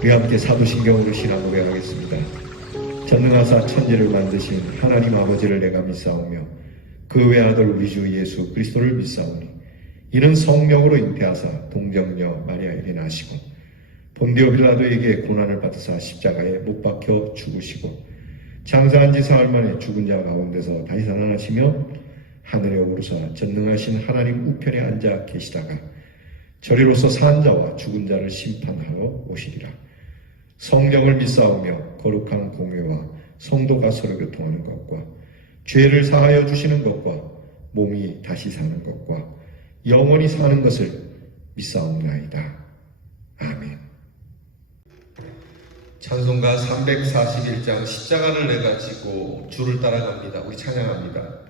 우리 함께 사도신경으로 신앙 고백하겠습니다. 전능하사 천지를 만드신 하나님 아버지를 내가 믿사오며 그 외아들 우리 주 예수 그리스도를 믿사오니 이는 성령으로 잉태하사 동정녀 마리아에게 나시고 본디오 빌라도에게 고난을 받으사 십자가에 못 박혀 죽으시고 장사한 지 사흘 만에 죽은 자 가운데서 다시 살아나시며 하늘에 오르사 전능하신 하나님 우편에 앉아 계시다가 저리로서 산 자와 죽은 자를 심판하러 오시리라. 성령을 믿사오며 거룩한 공회와 성도가 서로 교통하는 것과 죄를 사하여 주시는 것과 몸이 다시 사는 것과 영원히 사는 것을 믿사옵나이다. 아멘. 찬송가 341장 십자가를 내가 지고 주를 따라갑니다. 우리 찬양합니다.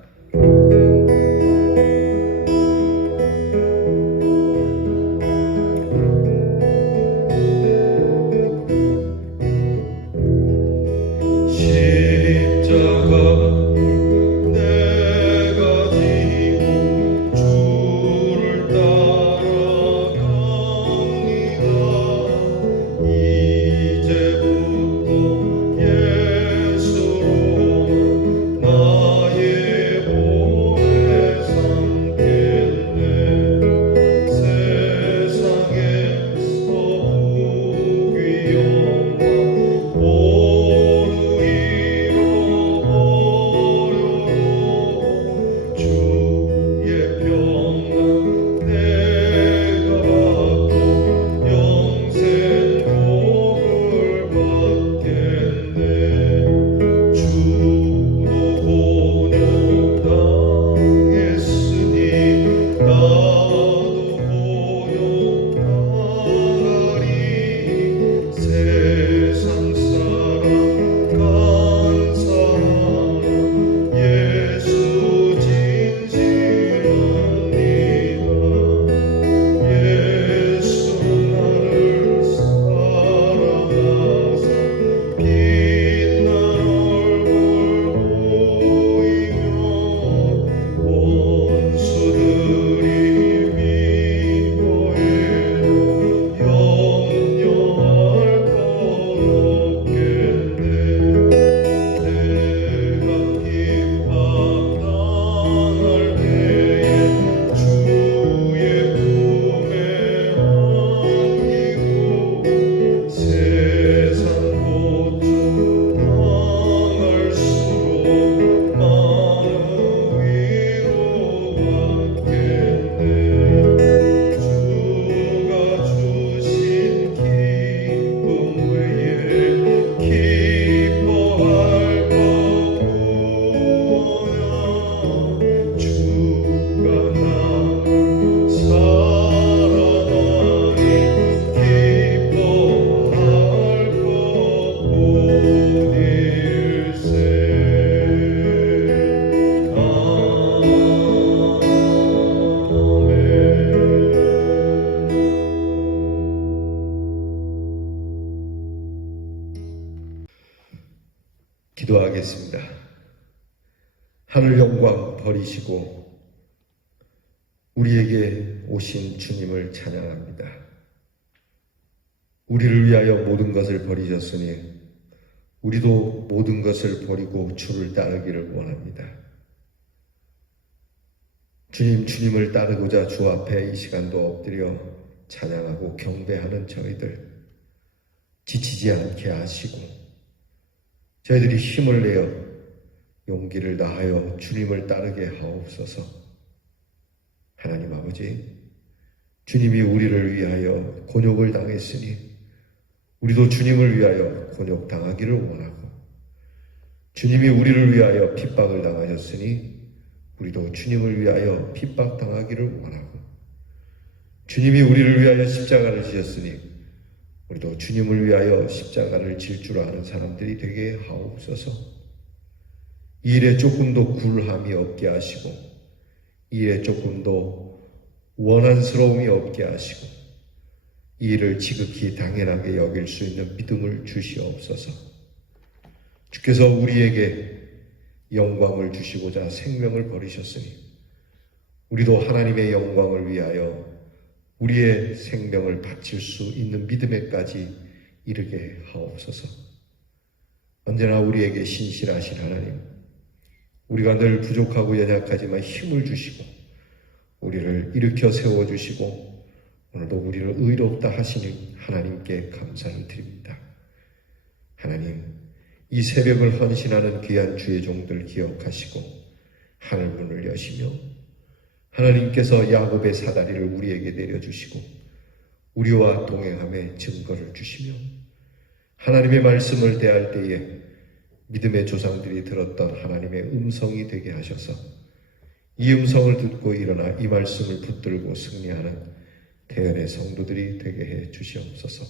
기도하겠습니다. 하늘 영광 버리시고 우리에게 오신 주님을 찬양합니다. 우리를 위하여 모든 것을 버리셨으니 우리도 모든 것을 버리고 주를 따르기를 원합니다. 주님을 따르고자 주 앞에 이 시간도 엎드려 찬양하고 경배하는 저희들 지치지 않게 하시고 저희들이 힘을 내어 용기를 다하여 주님을 따르게 하옵소서. 하나님 아버지, 주님이 우리를 위하여 곤욕을 당했으니 우리도 주님을 위하여 곤욕당하기를 원하고, 주님이 우리를 위하여 핍박을 당하셨으니 우리도 주님을 위하여 핍박당하기를 원하고, 주님이 우리를 위하여 십자가를 지셨으니 우리도 주님을 위하여 십자가를 질 줄 아는 사람들이 되게 하옵소서. 이 일에 조금도 굴함이 없게 하시고 이 일에 조금도 원한스러움이 없게 하시고 이 일을 지극히 당연하게 여길 수 있는 믿음을 주시옵소서. 주께서 우리에게 영광을 주시고자 생명을 버리셨으니 우리도 하나님의 영광을 위하여 우리의 생명을 바칠 수 있는 믿음에까지 이르게 하옵소서. 언제나 우리에게 신실하신 하나님, 우리가 늘 부족하고 연약하지만 힘을 주시고 우리를 일으켜 세워주시고 오늘도 우리를 의롭다 하시는 하나님께 감사를 드립니다. 하나님, 이 새벽을 헌신하는 귀한 주의 종들 기억하시고 하늘 문을 여시며 하나님께서 야곱의 사다리를 우리에게 내려주시고 우리와 동행함의 증거를 주시며 하나님의 말씀을 대할 때에 믿음의 조상들이 들었던 하나님의 음성이 되게 하셔서 이 음성을 듣고 일어나 이 말씀을 붙들고 승리하는 대언의 성도들이 되게 해 주시옵소서.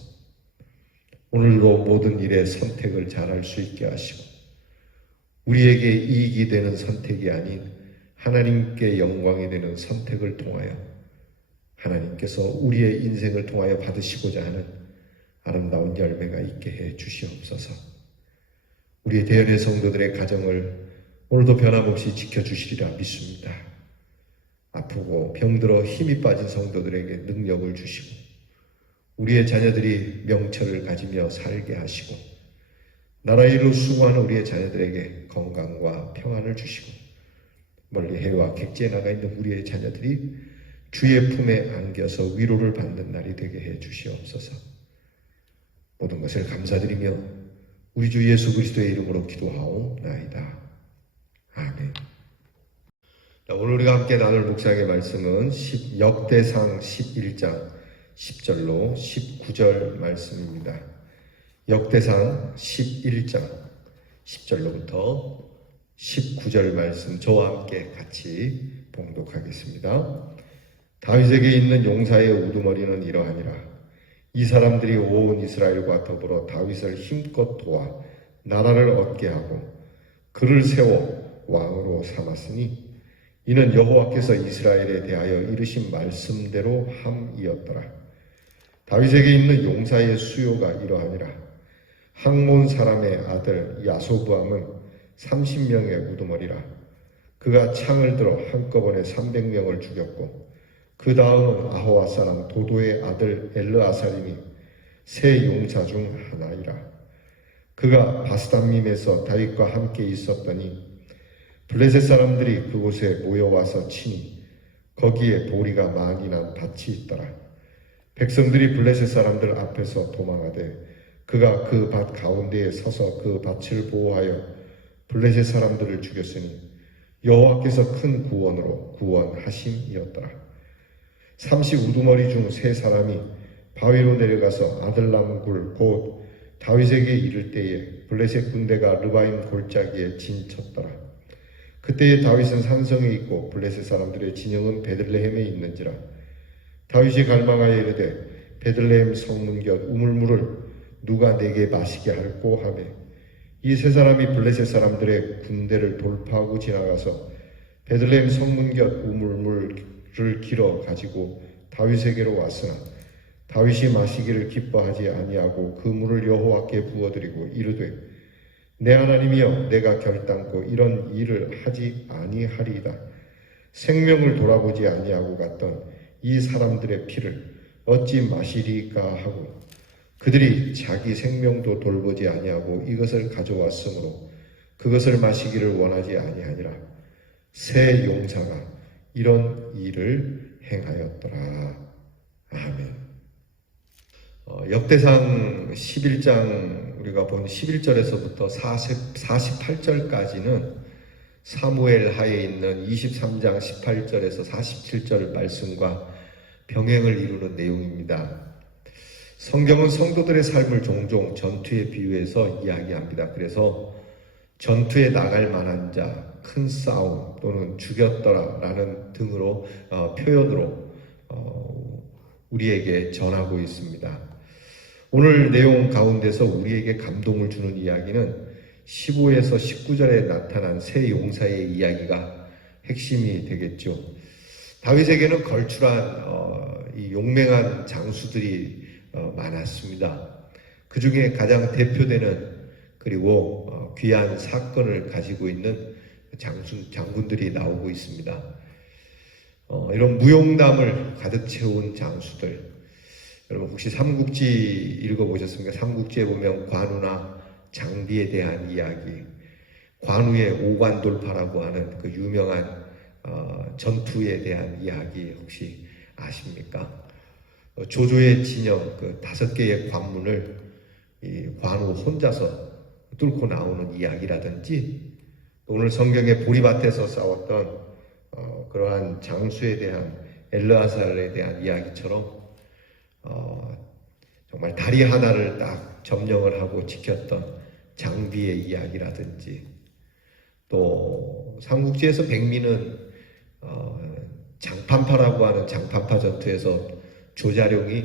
오늘도 모든 일에 선택을 잘할 수 있게 하시고 우리에게 이익이 되는 선택이 아닌 하나님께 영광이 되는 선택을 통하여 하나님께서 우리의 인생을 통하여 받으시고자 하는 아름다운 열매가 있게 해 주시옵소서. 우리의 대언의 성도들의 가정을 오늘도 변함없이 지켜주시리라 믿습니다. 아프고 병들어 힘이 빠진 성도들에게 능력을 주시고 우리의 자녀들이 명철을 가지며 살게 하시고 나라의 일로 수고하는 우리의 자녀들에게 건강과 평안을 주시고 멀리 해와 객지에 나가 있는 우리의 자녀들이 주의 품에 안겨서 위로를 받는 날이 되게 해 주시옵소서. 모든 것을 감사드리며 우리 주 예수 그리스도의 이름으로 기도하옵나이다. 아멘. 오늘 우리가 함께 나눌 묵상의 말씀은 역대상 11장 10절로 19절 말씀입니다. 역대상 11장 10절로부터 19절 말씀 저와 함께 같이 봉독하겠습니다. 다윗에게 있는 용사의 우두머리는 이러하니라. 이 사람들이 온 이스라엘과 더불어 다윗을 힘껏 도와 나라를 얻게 하고 그를 세워 왕으로 삼았으니 이는 여호와께서 이스라엘에 대하여 이르신 말씀대로 함이었더라. 다윗에게 있는 용사의 수요가 이러하니라. 학몬 사람의 아들 야소부함은 30명의 우두머리라. 그가 창을 들어 한꺼번에 300명을 죽였고 그 다음은 아호와 사람 도도의 아들 엘르아살이니 세 용사 중 하나이라. 그가 바스담림에서 다윗과 함께 있었더니 블레셋 사람들이 그곳에 모여와서 치니 거기에 보리가 많이 난 밭이 있더라. 백성들이 블레셋 사람들 앞에서 도망하되 그가 그 밭 가운데에 서서 그 밭을 보호하여 블레셋 사람들을 죽였으니 여호와께서 큰 구원으로 구원하심이었더라. 30 우두머리 중 세 사람이 바위로 내려가서 아들람 굴 곧 다윗에게 이를 때에 블레셋 군대가 르바임 골짜기에 진쳤더라. 그때에 다윗은 산성에 있고 블레셋 사람들의 진영은 베들레헴에 있는지라. 다윗이 갈망하여 이르되 베들레헴 성문 곁 우물물을 누가 내게 마시게 할꼬 하매 이 세 사람이 블레셋 사람들의 군대를 돌파하고 지나가서 베들레헴 성문 곁 우물물을 길어 가지고 다윗에게로 왔으나 다윗이 마시기를 기뻐하지 아니하고 그 물을 여호와께 부어드리고 이르되 내 하나님이여 내가 결단코 이런 일을 하지 아니하리이다. 생명을 돌아보지 아니하고 갔던 이 사람들의 피를 어찌 마시리까 하고 그들이 자기 생명도 돌보지 아니하고 이것을 가져왔으므로 그것을 마시기를 원하지 아니하니라. 새 용사가 이런 일을 행하였더라. 아멘. 역대상 11장 우리가 본 11절에서부터 48절까지는 사무엘 하에 있는 23장 18절에서 47절 말씀과 병행을 이루는 내용입니다. 성경은 성도들의 삶을 종종 전투에 비유해서 이야기합니다. 그래서 전투에 나갈 만한 자, 큰 싸움 또는 죽였더라 라는 등으로 표현으로 우리에게 전하고 있습니다. 오늘 내용 가운데서 우리에게 감동을 주는 이야기는 15에서 19절에 나타난 세 용사의 이야기가 핵심이 되겠죠. 다윗에게는 걸출한 이 용맹한 장수들이 많았습니다. 그 중에 가장 대표되는 그리고 귀한 사건을 가지고 있는 장군들이 나오고 있습니다. 이런 무용담을 가득 채운 장수들, 여러분 혹시 삼국지 읽어보셨습니까? 삼국지에 보면 관우나 장비에 대한 이야기, 관우의 오관돌파라고 하는 그 유명한 전투에 대한 이야기 혹시 아십니까? 조조의 진영 그 5개의 관문을 이 관우 혼자서 뚫고 나오는 이야기라든지, 오늘 성경의 보리밭에서 싸웠던 그러한 장수에 대한 엘르아살에 대한 이야기처럼 정말 다리 하나를 딱 점령을 하고 지켰던 장비의 이야기라든지, 또 삼국지에서 백미는 장판파라고 하는 장판파 전투에서 조자룡이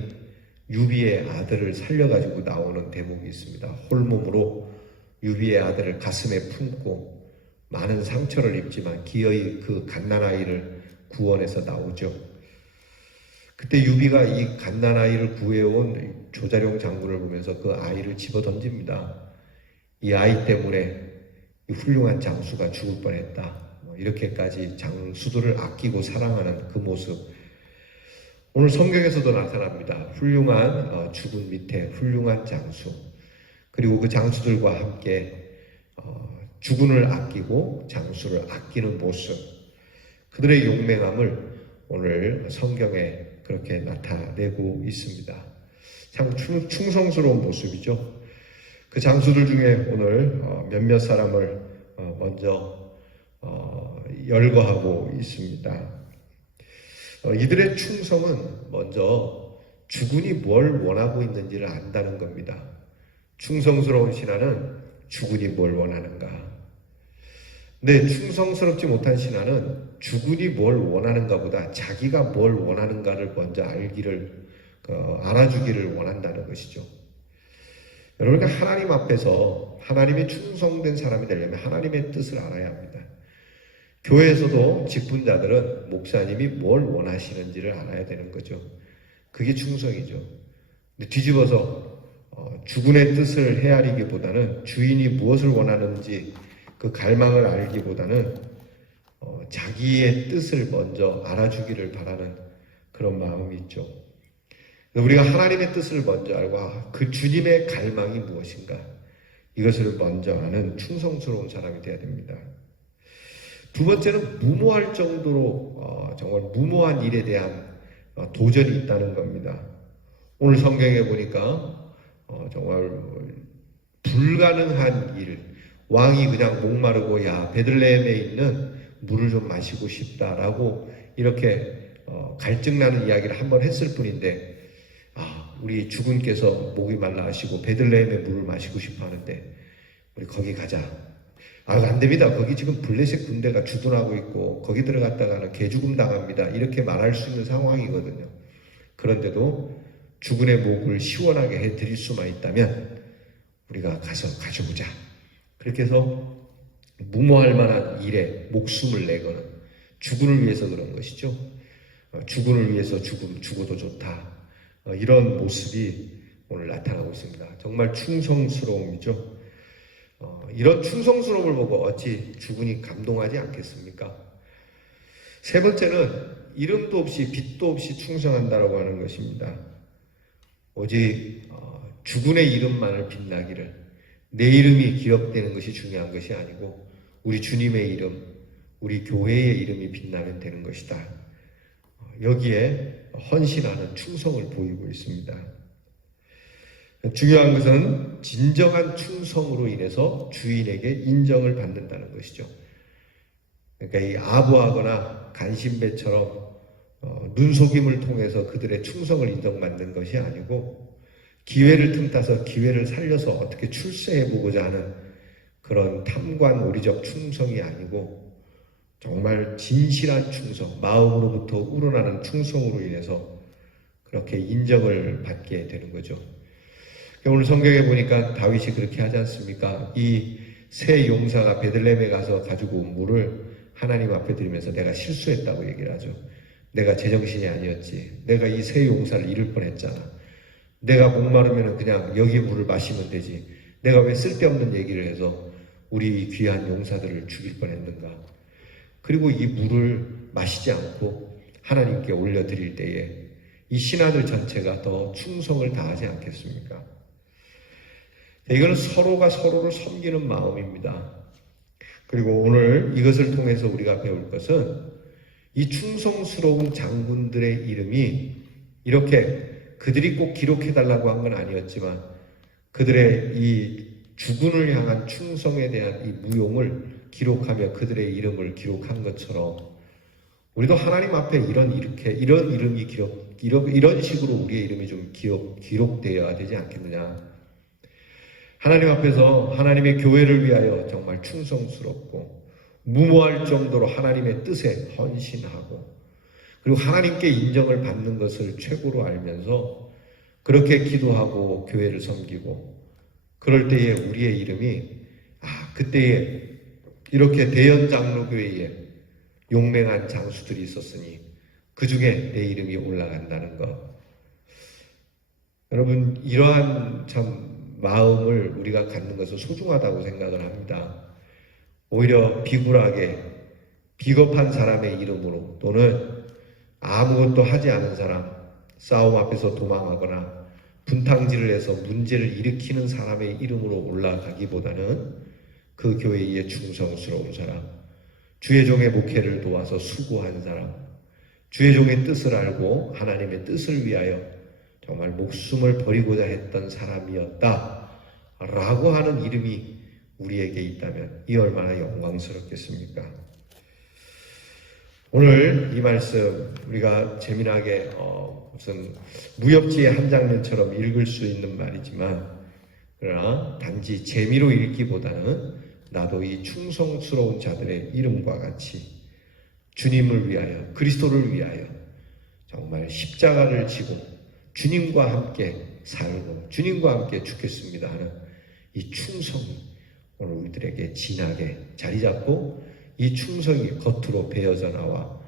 유비의 아들을 살려가지고 나오는 대목이 있습니다. 홀몸으로 유비의 아들을 가슴에 품고 많은 상처를 입지만 기어이 그 갓난아이를 구원해서 나오죠. 그때 유비가 이 갓난아이를 구해온 조자룡 장군을 보면서 그 아이를 집어 던집니다. 이 아이 때문에 이 훌륭한 장수가 죽을 뻔했다. 이렇게까지 장수들을 아끼고 사랑하는 그 모습, 오늘 성경에서도 나타납니다. 훌륭한 죽은 밑에 훌륭한 장수, 그리고 그 장수들과 함께 주군을 아끼고 장수를 아끼는 모습, 그들의 용맹함을 오늘 성경에 그렇게 나타내고 있습니다. 참 충성스러운 모습이죠. 그 장수들 중에 오늘 몇몇 사람을 먼저 열거하고 있습니다. 이들의 충성은 먼저 주군이 뭘 원하고 있는지를 안다는 겁니다. 충성스러운 신하는 주군이 뭘 원하는가. 근데 충성스럽지 못한 신하는 주군이 뭘 원하는가 보다 자기가 뭘 원하는가를 먼저 알아주기를 원한다는 것이죠. 여러분, 하나님 앞에서 하나님의 충성된 사람이 되려면 하나님의 뜻을 알아야 합니다. 교회에서도 직분자들은 목사님이 뭘 원하시는지를 알아야 되는 거죠. 그게 충성이죠. 근데 뒤집어서 주군의 뜻을 헤아리기보다는 주인이 무엇을 원하는지 그 갈망을 알기보다는 자기의 뜻을 먼저 알아주기를 바라는 그런 마음이 있죠. 우리가 하나님의 뜻을 먼저 알고 그 주님의 갈망이 무엇인가, 이것을 먼저 아는 충성스러운 사람이 되어야 됩니다. 두 번째는 무모할 정도로 정말 무모한 일에 대한 도전이 있다는 겁니다. 오늘 성경에 보니까 정말 불가능한 일, 왕이 그냥 목마르고 야 베들레헴에 있는 물을 좀 마시고 싶다라고 이렇게 갈증나는 이야기를 한번 했을 뿐인데, 우리 주군께서 목이 말라 하시고 베들레헴의 물을 마시고 싶어 하는데 우리 거기 가자. 안 됩니다. 거기 지금 블레셋 군대가 주둔하고 있고 거기 들어갔다가는 개죽음 당합니다. 이렇게 말할 수 있는 상황이거든요. 그런데도 주군의 목을 시원하게 해드릴 수만 있다면 우리가 가서 가져보자. 그렇게 해서 무모할 만한 일에 목숨을 내거는 주군을 위해서 그런 것이죠. 주군을 위해서 죽어도 좋다. 이런 모습이 오늘 나타나고 있습니다. 정말 충성스러움이죠. 이런 충성스러움을 보고 어찌 주군이 감동하지 않겠습니까? 세 번째는 이름도 없이 빛도 없이 충성한다라고 하는 것입니다. 오직 주군의 이름만을 빛나기를, 내 이름이 기억되는 것이 중요한 것이 아니고 우리 주님의 이름, 우리 교회의 이름이 빛나면 되는 것이다. 여기에 헌신하는 충성을 보이고 있습니다. 중요한 것은 진정한 충성으로 인해서 주인에게 인정을 받는다는 것이죠. 그러니까 이 아부하거나 간신배처럼 눈속임을 통해서 그들의 충성을 인정받는 것이 아니고, 기회를 틈타서 기회를 살려서 어떻게 출세해보고자 하는 그런 탐관오리적 충성이 아니고 정말 진실한 충성, 마음으로부터 우러나는 충성으로 인해서 그렇게 인정을 받게 되는 거죠. 오늘 성경에 보니까 다윗이 그렇게 하지 않습니까? 이 세 용사가 베들레헴에 가서 가지고 온 물을 하나님 앞에 드리면서 내가 실수했다고 얘기를 하죠. 내가 제정신이 아니었지. 내가 이 세 용사를 잃을 뻔했잖아. 내가 목마르면 그냥 여기 물을 마시면 되지. 내가 왜 쓸데없는 얘기를 해서 우리 귀한 용사들을 죽일 뻔했는가. 그리고 이 물을 마시지 않고 하나님께 올려드릴 때에 이 신하들 전체가 더 충성을 다하지 않겠습니까? 이거는 서로가 서로를 섬기는 마음입니다. 그리고 오늘 이것을 통해서 우리가 배울 것은 이 충성스러운 장군들의 이름이 이렇게 그들이 꼭 기록해달라고 한 건 아니었지만 그들의 이 주군을 향한 충성에 대한 이 무용을 기록하며 그들의 이름을 기록한 것처럼 우리도 하나님 앞에 이런 이름이 이런 식으로 우리의 이름이 좀 기록되어야 되지 않겠느냐. 하나님 앞에서 하나님의 교회를 위하여 정말 충성스럽고 무모할 정도로 하나님의 뜻에 헌신하고 그리고 하나님께 인정을 받는 것을 최고로 알면서 그렇게 기도하고 교회를 섬기고 그럴 때에 우리의 이름이 그때에 이렇게 대연 장로교회에 용맹한 장수들이 있었으니 그 중에 내 이름이 올라간다는 것. 여러분 이러한 참 마음을 우리가 갖는 것은 소중하다고 생각을 합니다. 오히려 비굴하게 비겁한 사람의 이름으로 또는 아무것도 하지 않은 사람, 싸움 앞에서 도망하거나 분탕질을 해서 문제를 일으키는 사람의 이름으로 올라가기보다는 그 교회에 충성스러운 사람, 주의 종의 목회를 도와서 수고한 사람, 주의 종의 뜻을 알고 하나님의 뜻을 위하여 정말 목숨을 버리고자 했던 사람이었다 라고 하는 이름이 우리에게 있다면 이 얼마나 영광스럽겠습니까? 오늘 이 말씀 우리가 재미나게 무슨 무협지의 한 장면처럼 읽을 수 있는 말이지만 그러나 단지 재미로 읽기보다는 나도 이 충성스러운 자들의 이름과 같이 주님을 위하여 그리스도를 위하여 정말 십자가를 지고 주님과 함께 살고 주님과 함께 죽겠습니다 하는 이 충성이 오늘 우리들에게 진하게 자리 잡고 이 충성이 겉으로 배어져 나와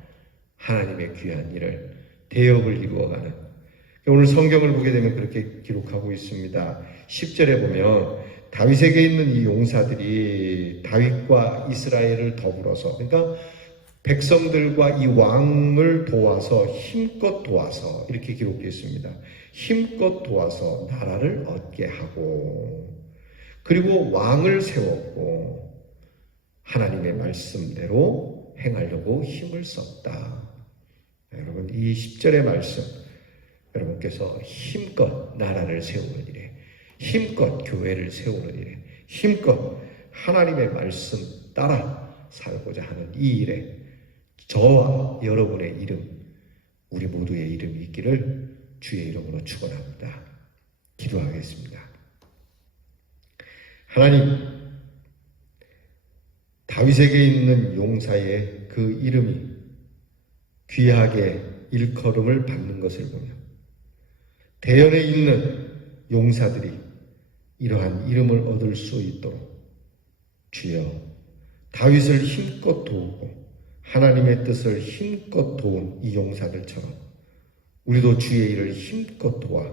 하나님의 귀한 일을 대역을 이루어가는 오늘 성경을 보게 되면 그렇게 기록하고 있습니다. 10절에 보면 다윗에게 있는 이 용사들이 다윗과 이스라엘을 더불어서 그러니까 백성들과 이 왕을 도와서 힘껏 도와서 이렇게 기록되어 있습니다. 힘껏 도와서 나라를 얻게 하고 그리고 왕을 세웠고 하나님의 말씀대로 행하려고 힘을 썼다. 여러분 이 10절의 말씀 여러분께서 힘껏 나라를 세우는 일에 힘껏 교회를 세우는 일에 힘껏 하나님의 말씀 따라 살고자 하는 이 일에 저와 여러분의 이름 우리 모두의 이름이 있기를 주의 이름으로 축원합니다. 기도하겠습니다. 하나님 다윗에게 있는 용사의 그 이름이 귀하게 일컬음을 받는 것을 보며 대연에 있는 용사들이 이러한 이름을 얻을 수 있도록 주여 다윗을 힘껏 도우고 하나님의 뜻을 힘껏 도운 이 용사들처럼 우리도 주의 일을 힘껏 도와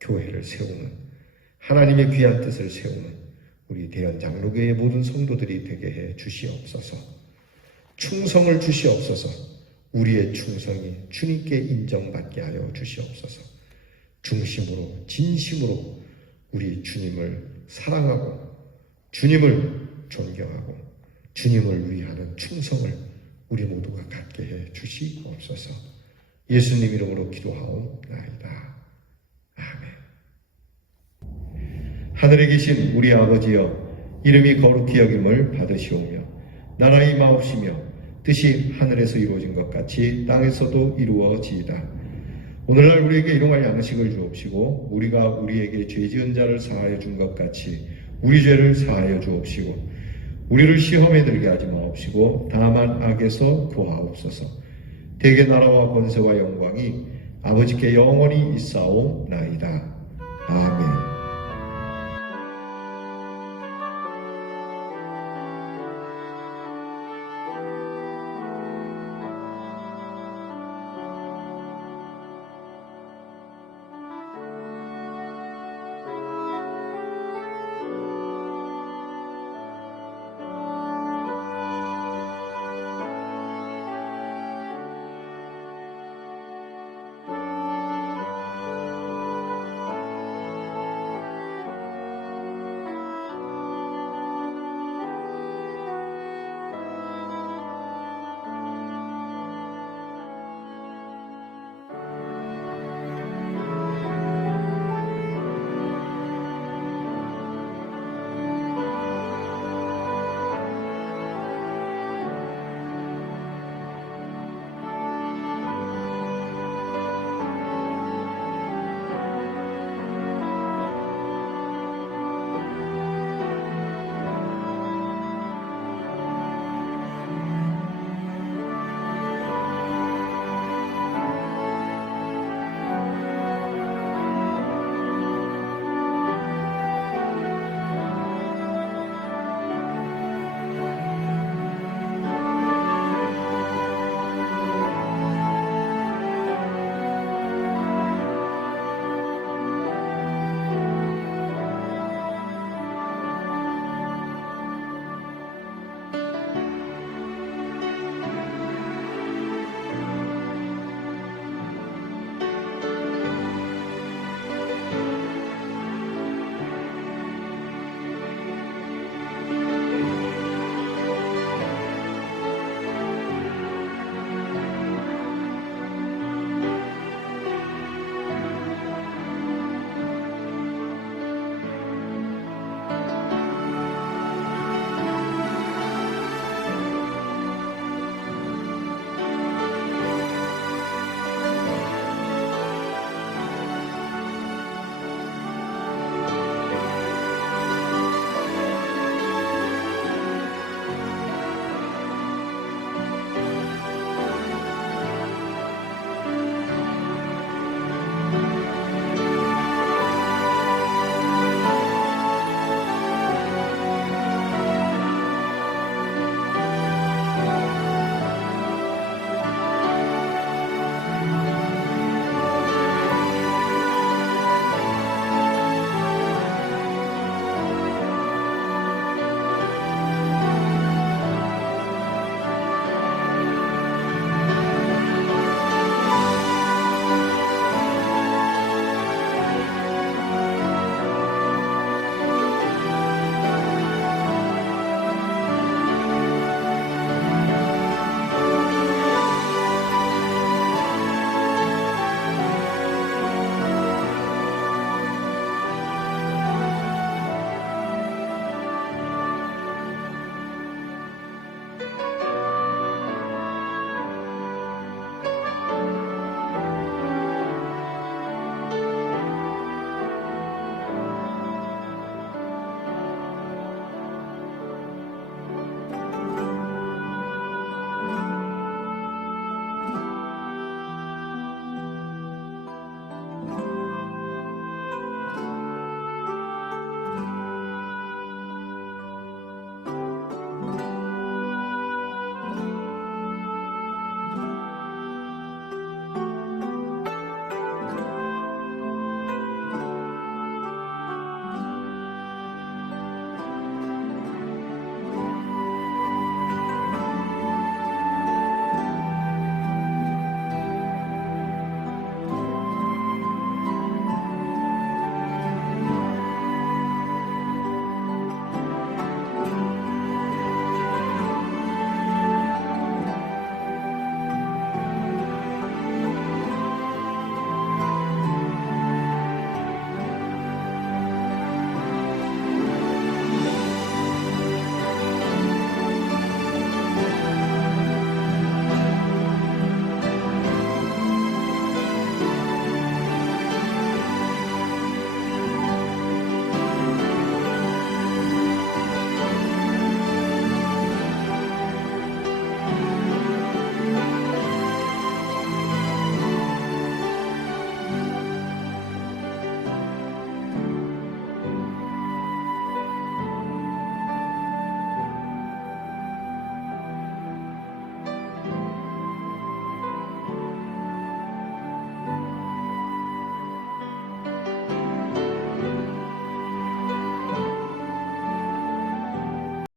교회를 세우는 하나님의 귀한 뜻을 세우는 우리 대연 장로교회의 모든 성도들이 되게 해 주시옵소서. 충성을 주시옵소서. 우리의 충성이 주님께 인정받게 하여 주시옵소서. 중심으로 진심으로 우리 주님을 사랑하고 주님을 존경하고 주님을 위하는 충성을 우리 모두가 갖게 해 주시옵소서. 예수님 이름으로 기도하옵나이다. 아멘. 하늘에 계신 우리 아버지여 이름이 거룩히 여김을 받으시오며 나라의 임하옵시며 뜻이 하늘에서 이루어진 것 같이 땅에서도 이루어지이다. 오늘날 우리에게 일용할 양식을 주옵시고 우리가 우리에게 죄 지은 자를 사하여 준 것 같이 우리 죄를 사하여 주옵시고 우리를 시험에 들게 하지 마옵시고 다만 악에서 구하옵소서. 대개 나라와 권세와 영광이 아버지께 영원히 있사오나이다. 아멘.